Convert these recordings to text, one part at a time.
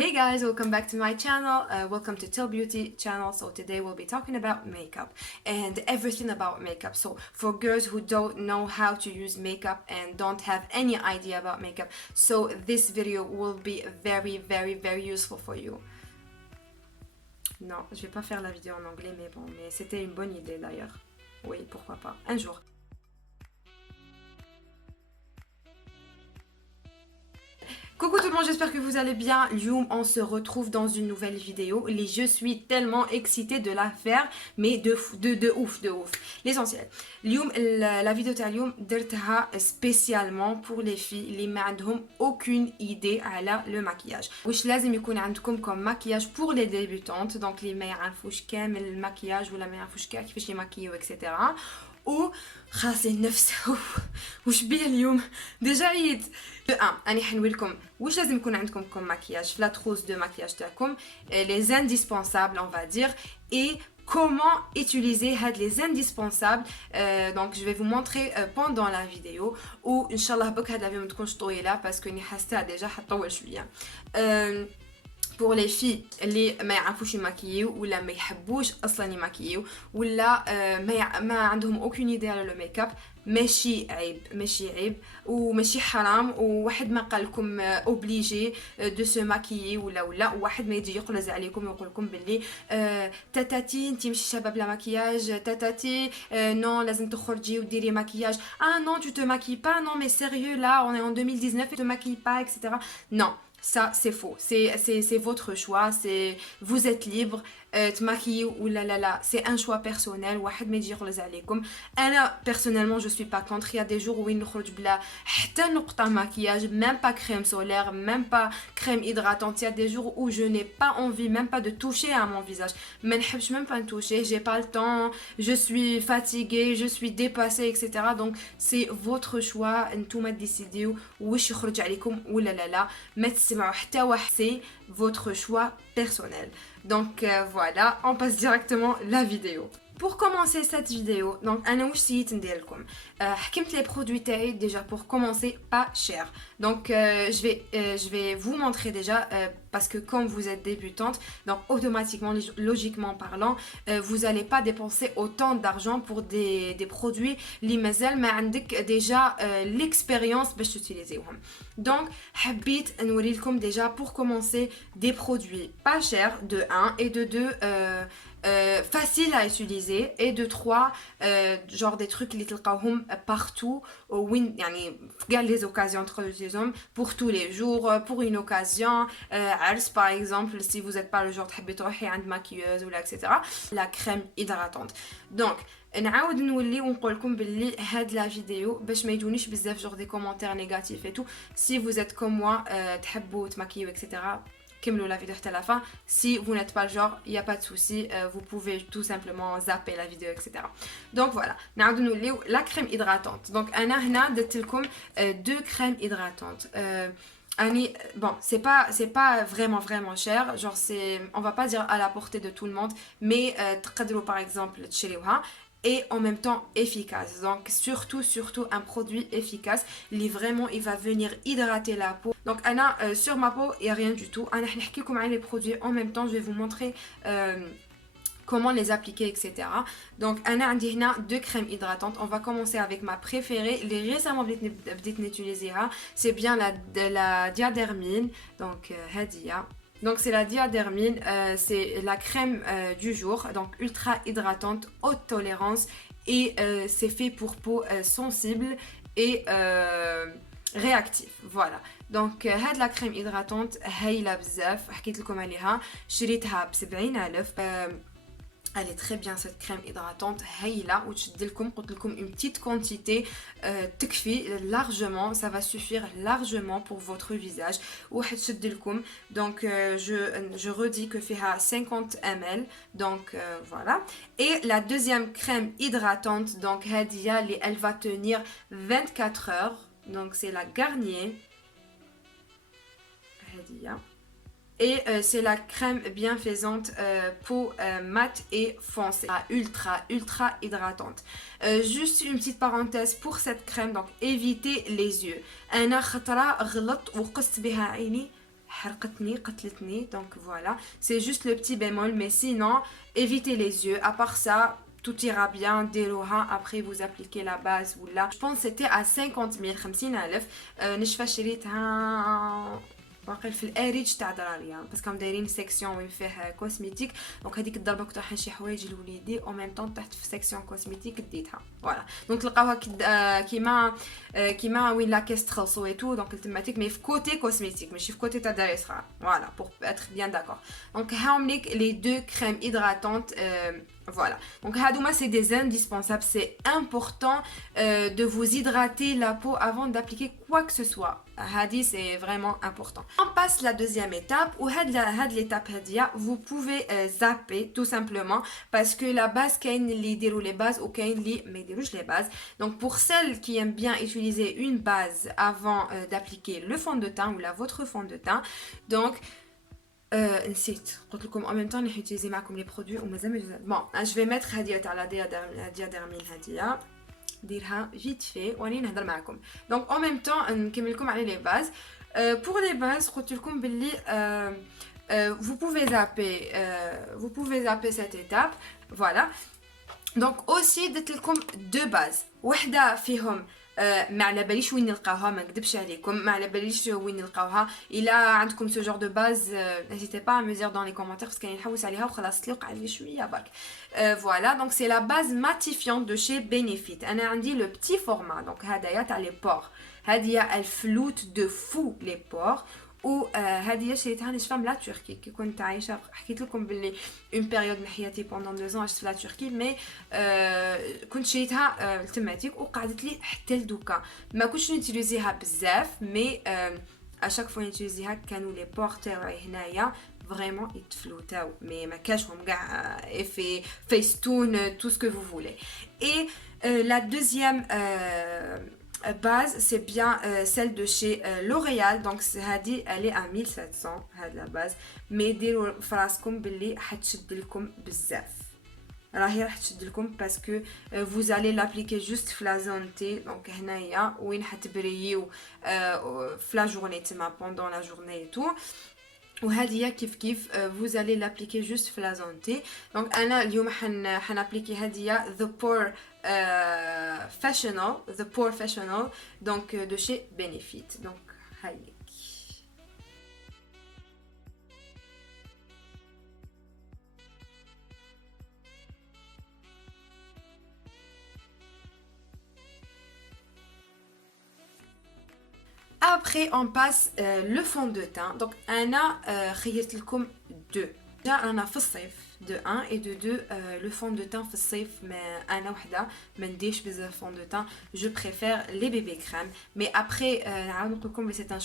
Hey guys, welcome back to my channel. Welcome to Till Beauty channel. So today we'll be talking about makeup and everything about makeup. So for girls who don't know how to use makeup and don't have any idea about makeup, so this video will be very useful for you. Non, je vais pas faire la vidéo en anglais, mais bon, mais c'était une bonne idée d'ailleurs. Oui, pourquoi pas, un jour. Coucou tout le monde, j'espère que vous allez bien. Lyoum, on se retrouve dans une nouvelle vidéo. Et je suis tellement excitée de la faire, mais de ouf. L'essentiel. Lyoum, la vidéo de Lyoum, درتها spécialement pour les filles اللي ما عندهم aucune idée على le maquillage. واش لازم يكون عندكم comme maquillage pour les débutantes, donc اللي ما يعرفوش كامل الماكياج ولا ما يعرفوش كيفاش يماكيو etc. و خاص النفس وش بيه اليوم ديجا عيد دو ان اني حنوريكم واش لازم يكون عندكم كوم ماكياج في لا تروس دو ماكياج تاعكم les indispensables on va dire et comment utiliser les indispensables. Donc je vais vous montrer pendant la vidéo ou inchallah بك هاد لا فيديو ما تكونش طويله باسكو ني حاسه ديجا حطول شويه. pour les filles اللي ما يعرفوش يماكيو ولا ما يحبوش اصلا يماكيو ولا ما عندهم aucune idée على لو ميك اب، ماشي عيب وماشي حرام، وواحد ما قال لكم اوبليجي دو سو ماكيي ولا واحد ما يجي يقلز عليكم ويقول لكم باللي تاتاتي انت ماشي شابه بلا ماكياج، تاتاتي نو لازم تخرجي وديري ماكياج، non tu te maquilles pas, non mais sérieux là on est en 2019 et tu te maquilles pas etc. Non, ça c'est faux, c'est votre choix, c'est vous êtes libre تماكيو ولا لا c'est un choix personnel. واحد ما يجي يغلز عليكم. انا personnellement je suis pas contre. Il y a des jours وين نخرج بلا حتى نقطه ماكياج، même pas crème solaire, même pas crème hydratante. Il y a des jours où je n'ai pas envie même pas de toucher à mon visage, ما نحبش même pas toucher, j'ai pas le temps, je suis fatiguée, je suis dépassée etc. donc c'est votre choix. نتوما ديسيديو واش يخرج عليكم ولا لا، ما تسمعوا حتى واحد، c'est votre choix personnel. Donc voilà, on passe directement la vidéo. Pour commencer cette vidéo, donc انا واش سيت ندير لكم حكمت les produits تاعي déjà pour commencer pas cher. Donc je vais vous montrer déjà parce que quand vous êtes débutante, donc automatiquement logiquement parlant vous allez pas dépenser autant d'argent pour des produits اللي مازال ما عندك déjà l'expérience باش تutiliser-هم. Donc حبيت نوري لكم déjà pour commencer des produits pas chers de 1 et de 2 facile à utiliser et de 3 genre des trucs اللي تلقاوهم partout وين يعني في les occasions entre les hommes pour tous les jours pour une occasion عرس par exemple si vous êtes pas le genre تحبي تروحي عند maquilleuse ولا etc. la crème hydratante. donc نعاود نولي ونقول لكم باللي هاد لا فيديو باش ما يجونيش بزاف genre des commentaires négatifs et tout. si vous êtes comme moi تحبوا تماكيو etc. كملوا la vidéo حتى la fin. Si vous n'êtes pas le genre, il n'y a pas de souci, vous pouvez tout simplement zapper la vidéo etc. donc voilà, نعاودو نوليو la crème hydratante. donc انا هنا درت لكم deux crèmes hydratantes. Bon, c'est pas vraiment cher, genre c'est, on va pas dire à la portée de tout le monde, mais تقدروا par exemple تشريوها et en même temps efficace. Donc surtout un produit efficace اللي vraiment il va venir hydrater la peau. Donc Anna sur ma peau il y a rien du tout. Anna نحكي لكم على les produits en même temps, je vais vous montrer comment les appliquer etc. donc انا عندي هنا deux crèmes hydratantes. on va commencer avec ma préférée اللي récemment بديت نutiliser. c'est bien la Diadermine. donc هادية. donc c'est la Diadermine, c'est la crème du jour, donc ultra hydratante, haute tolérance et c'est fait pour peau sensible et réactive. voilà. donc هاد la crème hydratante هايله بزاف، حكيت لكم عليها شريتها ب70000. elle est très bien cette crème hydratante هايله وتشد لكم قلت لكم une petite quantité تكفي largement, ça va suffire largement pour votre visage وحتشد لكم. donc je redis que فيها 50 ml. donc voilà. et la deuxième crème hydratante donc هادية اللي elle va tenir 24 heures. donc c'est la Garnier هادية. et c'est la crème bienfaisante peau mate et foncée, ultra hydratante. Juste une petite parenthèse pour cette crème, donc évitez les yeux. انا خطره غلط وقست بها عيني حرقتني قتلتني. Donc voilà, c'est juste le petit bémol, mais sinon évitez les yeux. À part ça, tout ira bien. ديروها après vous appliquez la base ou là. Je pense que c'était à 50 000 50000. نشفى شريتها باقي في الاريج تاع دراري باسكو دايرين سيكسيون وين فيه كوسميتيك. دونك هذيك الضربه كنت رايحه شي حوايج لوليدي او ميم طون تحت في سيكسيون كوسميتيك ديتها فوالا. دونك تلقاوها كيما وين لا كيس تخلصوا اي تو. دونك التماتيك مي في كوتي كوسميتيك ماشي في كوتي تاع دراري صغار فوالا بور اتر بيان داكور. دونك هاهم ليك لي دو كريم هيدراتونت. Voilà, donc Hadouma c'est des indispensables, c'est important de vous hydrater la peau avant d'appliquer quoi que ce soit. Hadi c'est vraiment important. On passe la deuxième étape où l'étape Hadia, vous pouvez zapper tout simplement parce que la base kain li déroule les bases ou kain li mais déroule les bases. Donc pour celles qui aiment bien utiliser une base avant d'appliquer le fond de teint ou votre fond de teint, donc نسيت قلت لكم en même temps نحن utiliser معكم les produits ومازال bon je vais mettre هدية تاع la diadérmine هدية ديرها vite fait واني نهضر معكم. donc en même temps نكمل لكم على les bases. pour les bases قلت لكم باللي vous pouvez zapper cette étape voilà. donc aussi درت لكم deux bases وحده فيهم ما على باليش وين نلقاوها ما نكذبش عليكم ما على باليش وين نلقاوها. الا عندكم سو جور دو باز n'hésitez pas à me dire dans les commentaires parce كاين نحوس عليها وخلاص وقع لي شويه برك. voilà donc c'est la base matifiante de chez Benefit. انا عندي le petit format donc هدايا تاع les pores. هذه elle floute de fou les pores. وهذه شريتها نشفى من لا تركي كي كنت عايشه حكيت لكم باللي اون بيريود من حياتي بوندون 2 ans عشت في لا تركي مي كنت شريتها التماتيك وقعدت لي حتى لدوكا ما كنتش نوتيليزيها بزاف مي اشاك فوا نوتيليزيها كانوا لي بور تاعي هنايا فريمون يتفلوتاو مي ما كاشهم كاع افي فيستون تو سكو فو فولي. اي لا دوزيام base c'est bien celle de chez L'Oréal. donc هذه elle est à 1700 هذه la base mais ديروا فراسكم باللي حتشد لكم بزاف راهي راح تشد لكم parce que vous allez l'appliquer juste في la zone T. donc هنايا وين حتبريو في la journée تما pendant la journée et tout. وهذه كيف vous allez l'appliquer juste في la zone T. donc انا اليوم حنابليكي هذه the pore Fashional donc de chez Benefit. donc هاي Après on passe le fond de teint. donc انا خيرت لكم deux. déjà انا في الصيف de 1 et de 2 le fond de teint في الصيف ما انا وحده ما نديرش بزاف fond de teint. je préfère les bébés crème mais après نعاود نقول لكم c'est un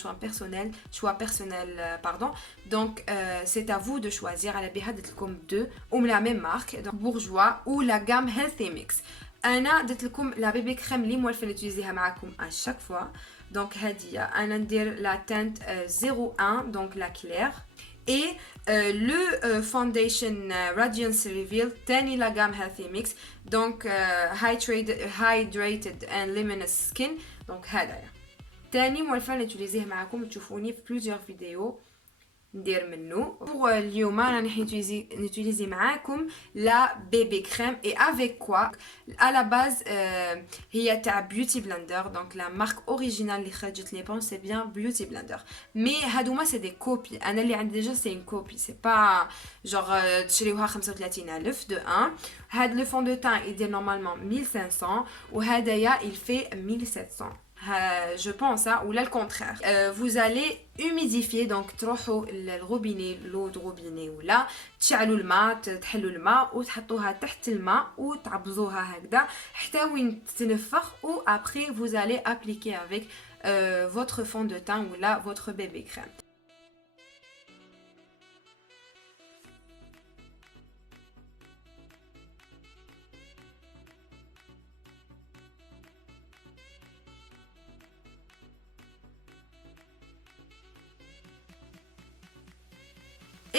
choix personnel pardon. donc c'est à vous de choisir. على بها درت لكم deux ou la même marque donc bourgeois ou la gamme healthy mix. انا درت لكم لا بيبي كريم اللي موالفه نوتيليزيها معكم à chaque fois. donc هادية انا ندير la teinte 01 donc la claire et le foundation Radiance Reveal تاني la gamme healthy mix donc hydrated and luminous skin. donc هذايا تاني موالفه نوتيليزيه معكم تشوفوني في plusieurs vidéos ندير منه. pour اليوم انا راح نوتيليزي معاكم لا بيبي كريم et avec quoi à la base هي تاع بيوتي بلندر. donc la marque originale اللي خرجت لي بون سي بيان بيوتي بلندر مي هادوما سي دي كوبي. انا اللي عندي ديجا سي ان كوبي سي با جوغ تشريوها 35000 de 1. هاد لو فون دو تان يدير نورمالمون 1500 وهدايا il fait 1700 je pense ou là le contraire. vous allez humidifier donc تروحوا للروبيني لو دو روبيني ولا تشعلوا الماء تحلوا الماء وتحطوها تحت الماء وتعبزوها هكذا حتى وين تنفخ و après vous allez appliquer avec votre fond de teint ou là votre bébé crème.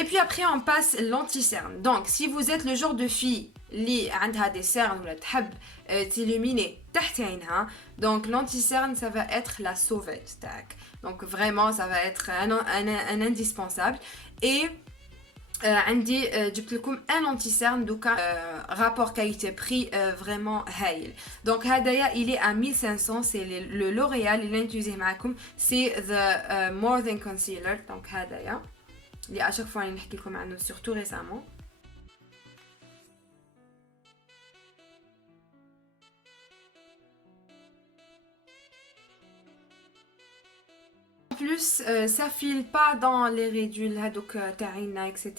Et puis après on passe l'anti-cerne. donc si vous êtes le genre de fille اللي عندها des cernes ولا تحب t'illuminer تحت عينها. Donc l'anti-cerne ça va être la sauvette تاعك. Donc vraiment ça va être un indispensable. Et عندي جبت لكم un anti-cerne دوكا rapport qualité-prix vraiment هايل. Donc هدايا il est à 1500, c'est le L'Oréal اللي نتوزيه معكم, c'est the more than concealer. Donc هدايا اللي à chaque fois نحكي لكم عنه surtout récemment. Plus ça file pas dans les ridules هادوك تاعينا etc.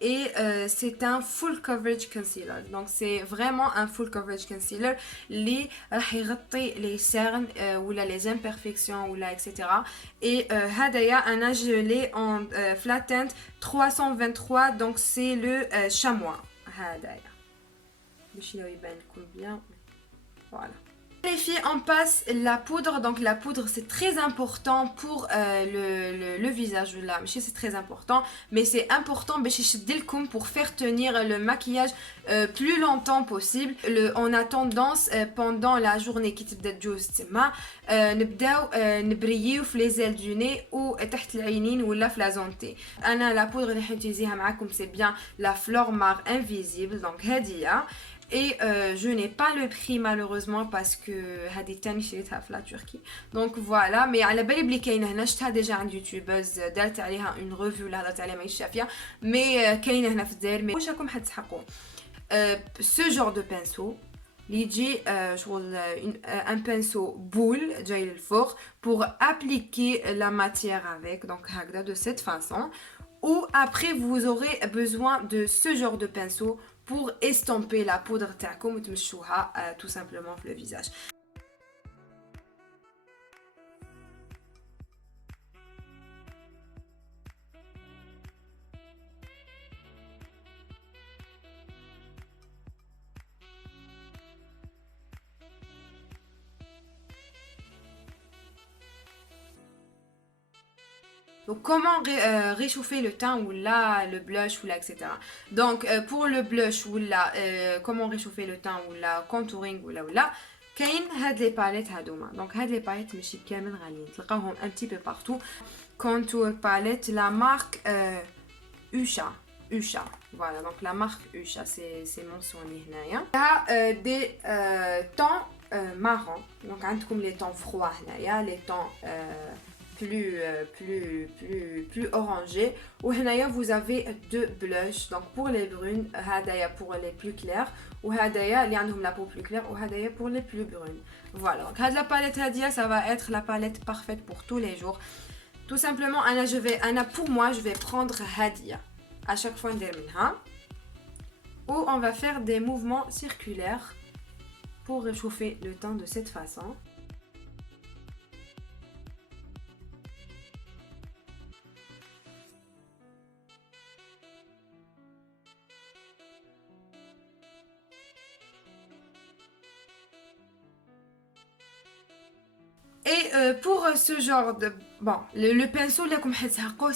Et c'est un full coverage concealer. Donc c'est vraiment un full coverage concealer اللي راح يغطي les cernes ولا les imperfections ولا etc. Et هدايا انا je l'ai en flat tint 323. donc c'est le chamois هدايا باش يبان لكم bien. Voilà. Les filles, on passe la poudre. Donc la poudre c'est très important pour le visage là. C'est très important, mais c'est important pour faire tenir le maquillage plus longtemps possible. On a tendance pendant la journée qui تبدا تجوز تما نبداو نبريو في les ailes du nez ou تحت العينين ولا في la zone. انا la poudre اللي حنتيزيها معاكم c'est bien la Flormar Invisible. donc هادية. Et je n'ai pas le prix malheureusement parce que هذه تاني شريتها في la Turquie. donc voilà. mais على بالي بلي كاينه هنا, شفتها ديجا عند يوتيوبرز دارت عليها اون ريفيو ولا هضرت عليها ماهيش شافيه, مي كاينه هنا في الجزائر. مي واش راكم حتسحقوا ce genre de pinceau اللي يجي شغل un pinceau boule جاي للفوق pour appliquer la matière avec. donc هكذا de cette façon. ou après vous aurez besoin de ce genre de pinceau pour estomper la poudre تاعكم وتمشوها tout simplement في le visage. Donc comment réchauffer le teint ou là le blush ou là etc. Donc pour le blush ou là comment réchauffer le teint ou là contouring ou là كاين هاد لي باليت هادوما. donc هاد لي باليت ماشي كامل غاليين, تلقاوهم un petit peu partout. contour palette la marque Usha. voilà. donc la marque Usha c'est mentionné هنايا. a des tons marrons. donc عندكم les tons froids هنايا, les tons plus orangé. Ou هنايا vous avez deux blushs. donc pour les brunes هدايا pour les plus clairs, ou هدايا اللي عندهم la peau plus claire, ou هدايا pour les plus brunes. voilà. donc هاد la palette هادية ça va être la palette parfaite pour tous les jours. tout simplement pour moi je vais prendre هادية à chaque fois ندير منها, où on va faire des mouvements circulaires pour réchauffer le teint de cette façon. Et pour ce genre de... Bon, le pinceau là comme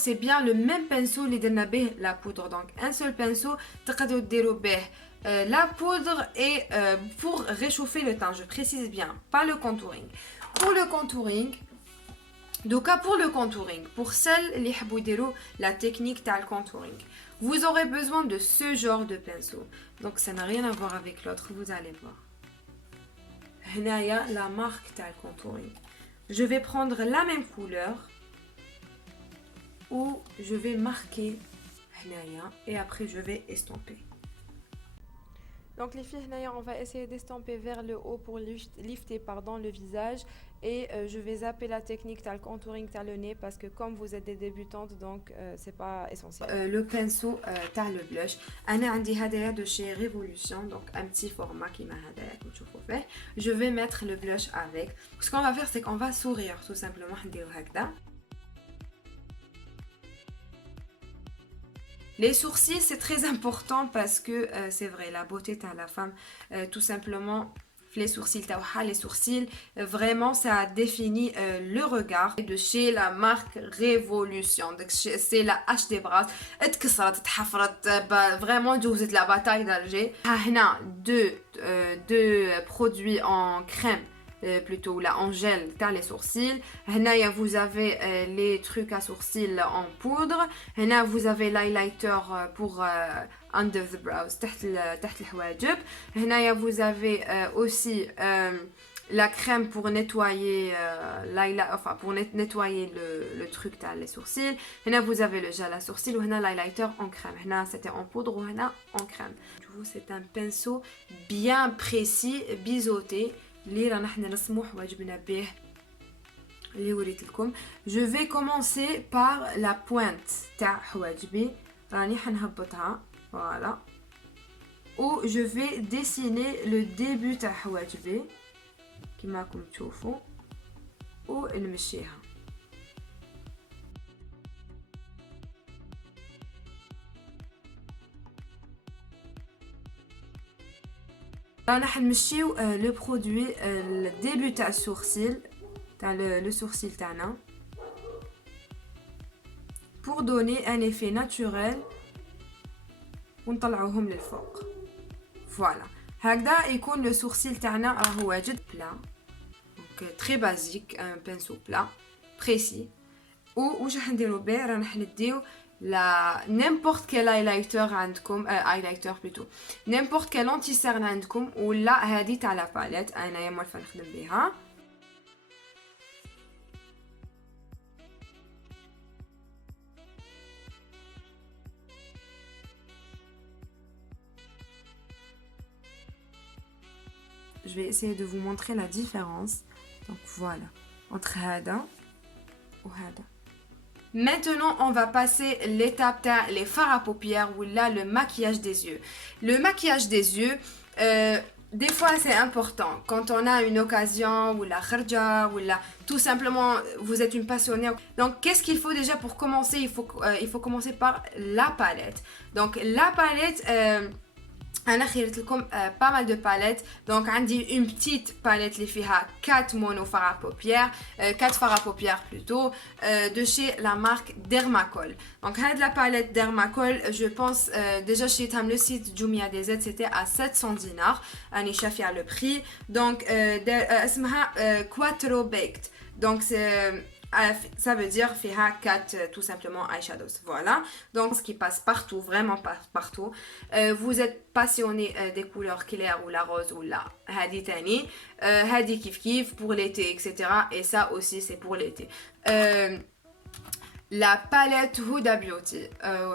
c'est bien le même pinceau اللي درنا به la poudre. donc un seul pinceau تقدروا ديروا به la poudre et pour réchauffer le teint. je précise bien, pas le contouring. pour le contouring, donc pour le contouring, pour celles اللي يحبوا يديروا la technique تاع le contouring, vous aurez besoin de ce genre de pinceau. donc ça n'a rien à voir avec l'autre, vous allez voir. هنايا la marque تاع le contouring. je vais prendre la même couleur où je vais marquer هنايا et après je vais estomper. Donc les filles, on va essayer d'estomper vers le haut pour lifter le visage. Et je vais zapper la technique le contouring le nez parce que comme vous êtes des débutantes, donc c'est pas essentiel. Le pinceau le blush. أنا عندي هدايا de chez Révolution, donc un petit format qui m'a هدايا comme je vous fais. Je vais mettre le blush avec. Ce qu'on va faire, c'est qu'on va sourire tout simplement. Les sourcils c'est très important parce que c'est vrai, la beauté de la femme tout simplement les sourcils تاعها. Les sourcils, vraiment, ça définit le regard de chez la marque Révolution. Donc, c'est la hache des bras. اتكسرت اتحفرت vraiment جوزت la bataille d'Alger. هنا deux produits en crème. Plutôt là en gel dans les sourcils. Là vous avez les trucs à sourcils en poudre. Là vous avez l'highlighter pour under the brows تحت الحواجب. Là vous avez aussi la crème pour nettoyer pour nettoyer le truc dans les sourcils. Là vous avez le gel à sourcils ou là l'highlighter en crème. Là c'était en poudre ou là en crème. C'est un pinceau bien précis, biseauté. اللي رانا حنا نرسموه حواجبنا به اللي وريت لكم. Je vais commencer par la pointe تاع حواجبي. راني حنهبطها voilà. و je vais dessiner le début تاع حواجبي كيما راكم تشوفوا ونمشيها. راح نمشيو لو برودوي الديبي تاع السورسيل تاع لو سورسيل تاعنا pour donner un effet naturel ونطلعوهم للفوق. فوالا هكذا يكون لو سورسيل تاعنا راهو واجد بلا. دونك تري بازيك ان بانسو بلا بريسي. واش راح نديرو به راح نديو la n'importe quel highlighter عندكم highlighter plutôt n'importe quel anti-cerne عندكم ولا هذه تاع لا باليت انايا موالفه نخدم بها. Je vais essayer de vous montrer la différence. Donc voilà entre هذا وهذا. Maintenant, on va passer l'étape de les fards à paupières ou là le maquillage des yeux. Le maquillage des yeux, des fois c'est important. Quand on a une occasion ou la kharja ou là tout simplement vous êtes une passionnée. Donc qu'est-ce qu'il faut déjà pour commencer? Il faut commencer par la palette. Donc la palette. انا خيرت لكم pas mal de palettes. Donc عندي une petite palette اللي فيها 4 mono fards à paupières 4 fards à paupières plutôt de chez la marque Dermacol. Donc هاد la palette Dermacol je pense déjà شريتها من le site Jumia DZ c'était à 700 dinars. راني شافيه le prix. Donc اسمها Quattro Baked. Donc c'est ça veut dire فيها 4 tout simplement eyeshadows. Voilà. Donc ce qui passe partout, vraiment partout. Vous êtes passionné des couleurs claires ou la rose ou la hadi tani, hadi kif kif pour l'été etc. Et ça aussi c'est pour l'été. La palette Huda Beauty,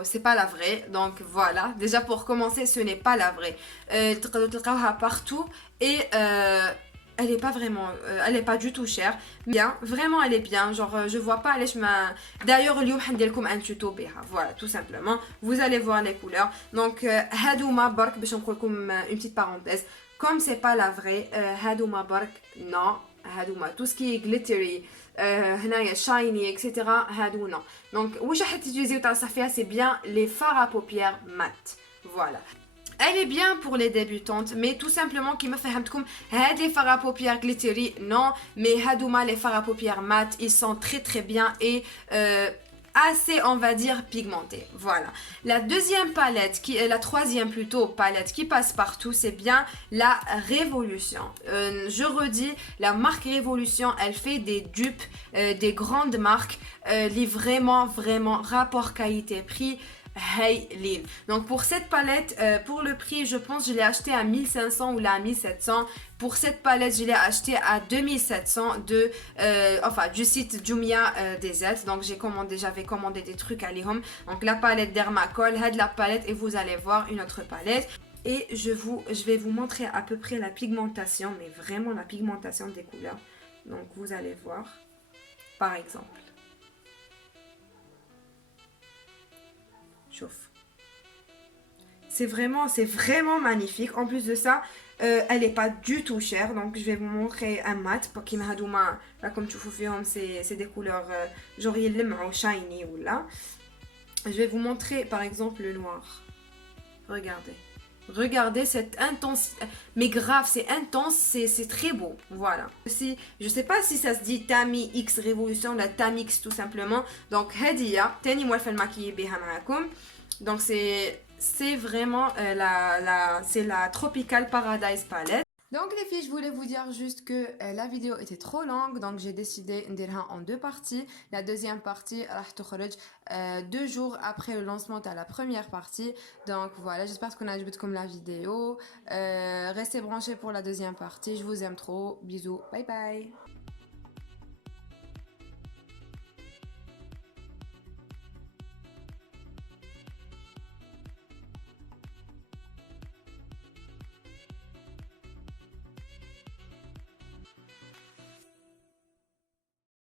c'est pas la vraie, donc voilà. Déjà pour commencer, ce n'est pas la vraie. تقدروا تلقاوها partout et elle est pas vraiment, elle est pas du tout chère. Bien, vraiment elle est bien. Genre je vois pas علاش ما. D'ailleurs اليوم حندير لكم un tuto بها. Voilà, tout simplement. Vous allez voir les couleurs. Donc هادوما برك باش نقول لكم une petite parenthèse. Comme c'est pas la vraie, هادوما برك non. هادوما tout ce qui est glittery. هنايا shiny etc. هادو non. Donc واش راح تيجيزيو تنصح فيها c'est bien les fards à paupières mat. Voilà. Elle est bien pour les débutantes, mais tout simplement qui m'a fait les fards à paupières glittery, non, mais hadouma les fards à paupières mat, ils sont très très bien et assez on va dire pigmentés. Voilà. La deuxième palette, qui est la troisième plutôt palette qui passe partout, c'est bien la Révolution. Je redis, la marque Révolution, elle fait des dupes des grandes marques, les vraiment rapport qualité-prix. Hey Lil. Donc pour cette palette, pour le prix, je pense que je l'ai acheté à 1500 ou là à 1700. Pour cette palette, je l'ai acheté à 2700 du site Jumia DZ. Donc j'avais commandé des trucs à Lihom. Donc la palette Dermacol, had la palette et vous allez voir une autre palette. Et je vais vous montrer à peu près la pigmentation, mais vraiment la pigmentation des couleurs. Donc vous allez voir, par exemple. Chauffe. C'est vraiment magnifique. En plus de ça, elle n'est pas du tout chère. Donc je vais vous montrer un mat. Comme tu vois, c'est des couleurs genre shiny ou là. Je vais vous montrer par exemple le noir. Regardez. Regardez cette intensité. Mais grave, c'est intense, c'est très beau. Voilà. Aussi, je sais pas si ça se dit Tami X Révolution, la Tamix tout simplement. Donc, Hadia, Tani Mwalfa maquillé biha maakoum. Donc, c'est vraiment c'est la Tropical Paradise Palette. Donc les filles, je voulais vous dire juste que la vidéo était trop longue, donc j'ai décidé de faire en deux parties. La deuxième partie, راح تخرج 2 jours après le lancement de la première partie. Donc voilà, j'espère qu'on a comme la vidéo. Restez branchés pour la deuxième partie. Je vous aime trop. Bisous. Bye bye.